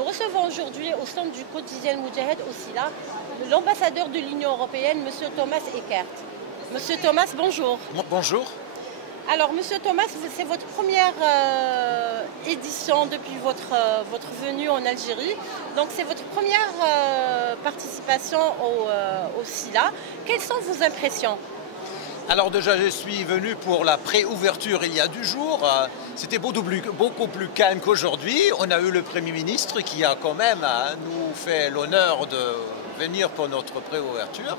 Nous recevons aujourd'hui au stand du quotidien Moudjahed au Sila l'ambassadeur de l'Union européenne, M. Thomas Eckert. Monsieur Thomas, bonjour. Bonjour. Alors, Monsieur Thomas, c'est votre première édition depuis votre venue en Algérie. Donc, c'est votre première participation au Sila. Quelles sont vos impressions? Alors déjà, je suis venu pour la pré-ouverture il y a 2 jours. C'était beaucoup plus calme qu'aujourd'hui. On a eu le Premier ministre qui a quand même nous fait l'honneur de venir pour notre pré-ouverture.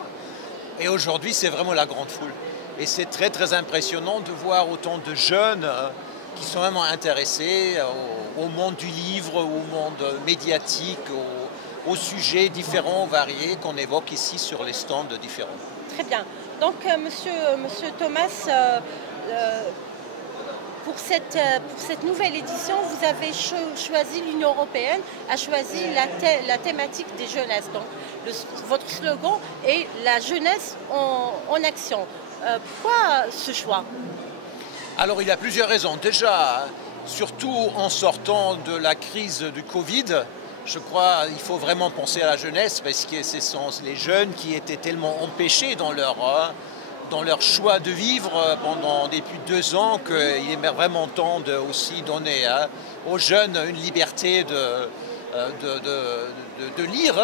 Et aujourd'hui, c'est vraiment la grande foule. Et c'est très impressionnant de voir autant de jeunes qui sont vraiment intéressés au monde du livre, au monde médiatique, aux sujets différents, variés qu'on évoque ici sur les stands différents. Très bien. Donc, monsieur Thomas, pour cette nouvelle édition, vous avez choisi, l'Union européenne a choisi la thématique des jeunesses. Donc, votre slogan est la jeunesse en action. Pourquoi ce choix? Alors, il y a plusieurs raisons. Déjà, surtout en sortant de la crise du Covid, je crois qu'il faut vraiment penser à la jeunesse parce que ce sont les jeunes qui étaient tellement empêchés dans leur choix de vivre depuis 2 ans qu'il est vraiment temps de aussi donner aux jeunes une liberté de lire,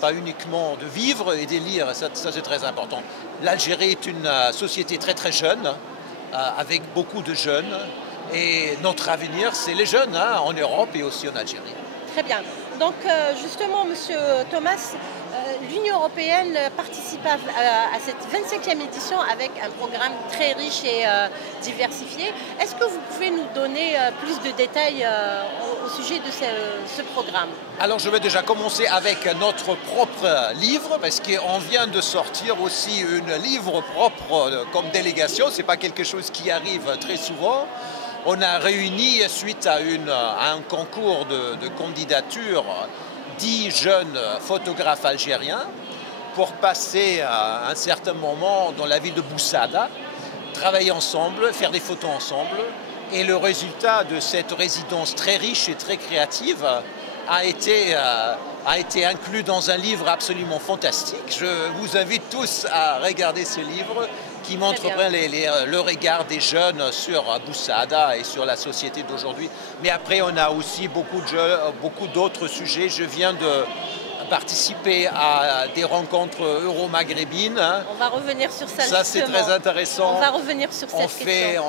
pas uniquement de vivre et de lire, ça c'est très important. L'Algérie est une société très jeune, avec beaucoup de jeunes, et notre avenir c'est les jeunes en Europe et aussi en Algérie. Très bien. Donc justement, Monsieur Thomas, l'Union européenne participe à cette 25e édition avec un programme très riche et diversifié. Est-ce que vous pouvez nous donner plus de détails au sujet de ce programme? Alors je vais déjà commencer avec notre propre livre parce qu'on vient de sortir aussi un livre propre comme délégation. Ce n'est pas quelque chose qui arrive très souvent. On a réuni, suite à un concours de candidature, 10 jeunes photographes algériens pour passer à un certain moment dans la ville de Boussada, travailler ensemble, faire des photos ensemble. Et le résultat de cette résidence très riche et très créative a été inclus dans un livre absolument fantastique. Je vous invite tous à regarder ce livre qui montre bien le regard des jeunes sur Boussada et sur la société d'aujourd'hui. Mais après, on a aussi beaucoup d'autres sujets. Je viens de participer à des rencontres euro-maghrébines. On va revenir sur ça. Ça, c'est très intéressant. On va revenir sur cette question.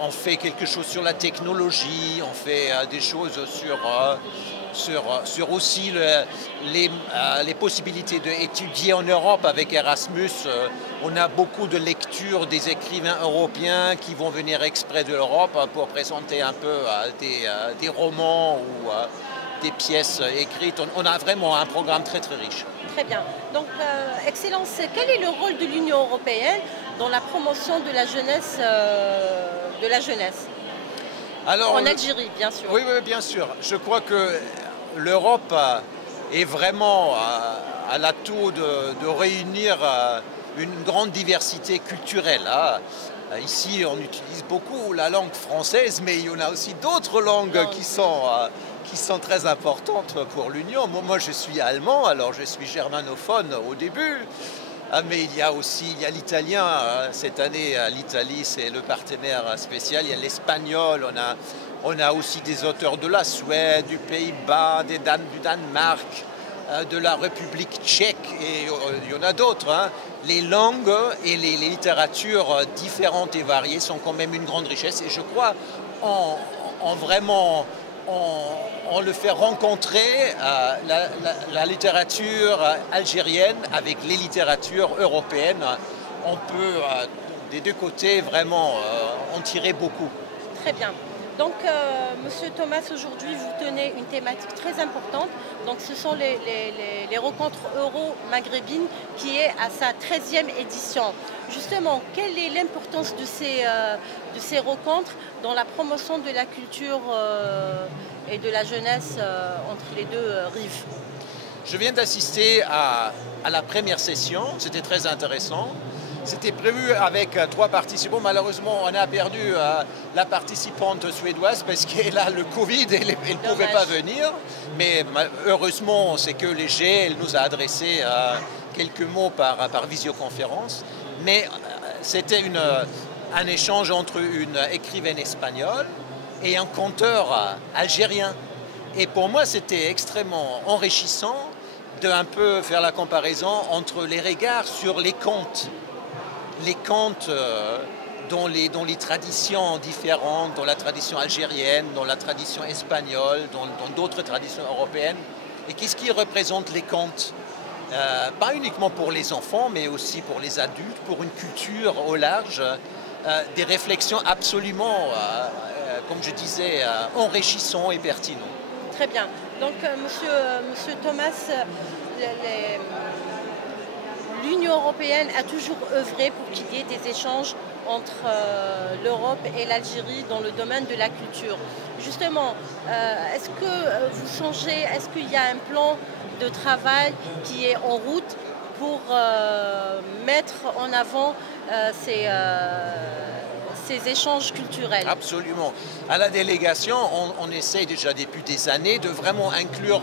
On fait quelque chose sur la technologie, on fait des choses sur aussi les possibilités d'étudier en Europe avec Erasmus. On a beaucoup de lectures des écrivains européens qui vont venir exprès de l'Europe pour présenter un peu des romans ou des pièces écrites. On a vraiment un programme très riche. Très bien. Donc, Excellence, quel est le rôle de l'Union européenne dans la promotion de la jeunesse, Alors, en Algérie, bien sûr? Oui, bien sûr. Je crois que l'Europe est vraiment à l'atout de réunir une grande diversité culturelle. Ici, on utilise beaucoup la langue française, mais il y en a aussi d'autres langues qui sont très importantes pour l'Union. Moi, je suis allemand, alors je suis germanophone au début. Mais il y a l'italien. Cette année, l'Italie, c'est le partenaire spécial. Il y a l'espagnol. On a aussi des auteurs de la Suède, du Pays-Bas, du Danemark, de la République tchèque. Et il y en a d'autres. Les langues et les littératures différentes et variées sont quand même une grande richesse. Et je crois on le fait rencontrer la littérature algérienne avec les littératures européennes. On peut, des 2 côtés, vraiment en tirer beaucoup. Très bien. Donc, Monsieur Thomas, aujourd'hui, vous tenez une thématique très importante. Donc, ce sont les rencontres euro-maghrébines qui est à sa 13e édition. Justement, quelle est l'importance de ces rencontres dans la promotion de la culture et de la jeunesse entre les 2 rives? Je viens d'assister à la première session, c'était très intéressant. C'était prévu avec 3 participants. Malheureusement, on a perdu la participante suédoise parce qu'elle a le Covid et elle ne pouvait pas venir. Mais heureusement, c'est que Léger, elle nous a adressé quelques mots par visioconférence. Mais c'était un échange entre une écrivaine espagnole et un conteur algérien. Et pour moi, c'était extrêmement enrichissant de un peu faire la comparaison entre les regards sur les contes. Les contes dans les traditions différentes, dans la tradition algérienne, dans la tradition espagnole, dans d'autres traditions européennes. Et qu'est-ce qui représente les contes? Pas uniquement pour les enfants, mais aussi pour les adultes, pour une culture au large. Des réflexions absolument, comme je disais, enrichissantes et pertinentes. Très bien. Donc, monsieur Thomas, l'Union européenne a toujours œuvré pour qu'il y ait des échanges entre l'Europe et l'Algérie dans le domaine de la culture. Justement, est-ce que vous songez, est-ce qu'il y a un plan de travail qui est en route pour mettre en avant ces échanges culturels? Absolument. À la délégation, on essaie déjà depuis des années de vraiment inclure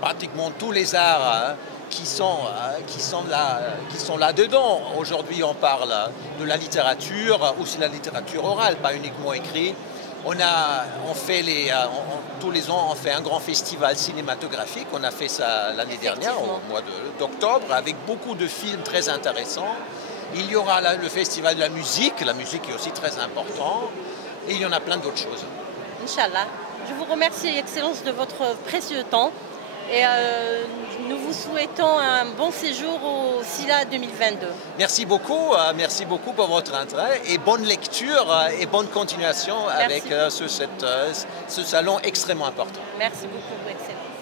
pratiquement tous les arts qui sont là-dedans. Aujourd'hui, on parle de la littérature, aussi la littérature orale, pas uniquement écrite. Tous les ans, on fait un grand festival cinématographique. On a fait ça l'année dernière, au mois d'octobre, avec beaucoup de films très intéressants. Il y aura le festival de la musique est aussi très important. Et il y en a plein d'autres choses. Inch'Allah. Je vous remercie, Excellence, de votre précieux temps. Et nous vous souhaitons un bon séjour au SILA 2022. Merci beaucoup pour votre intérêt et bonne lecture et bonne continuation avec ce salon extrêmement important. Merci beaucoup, Excellence.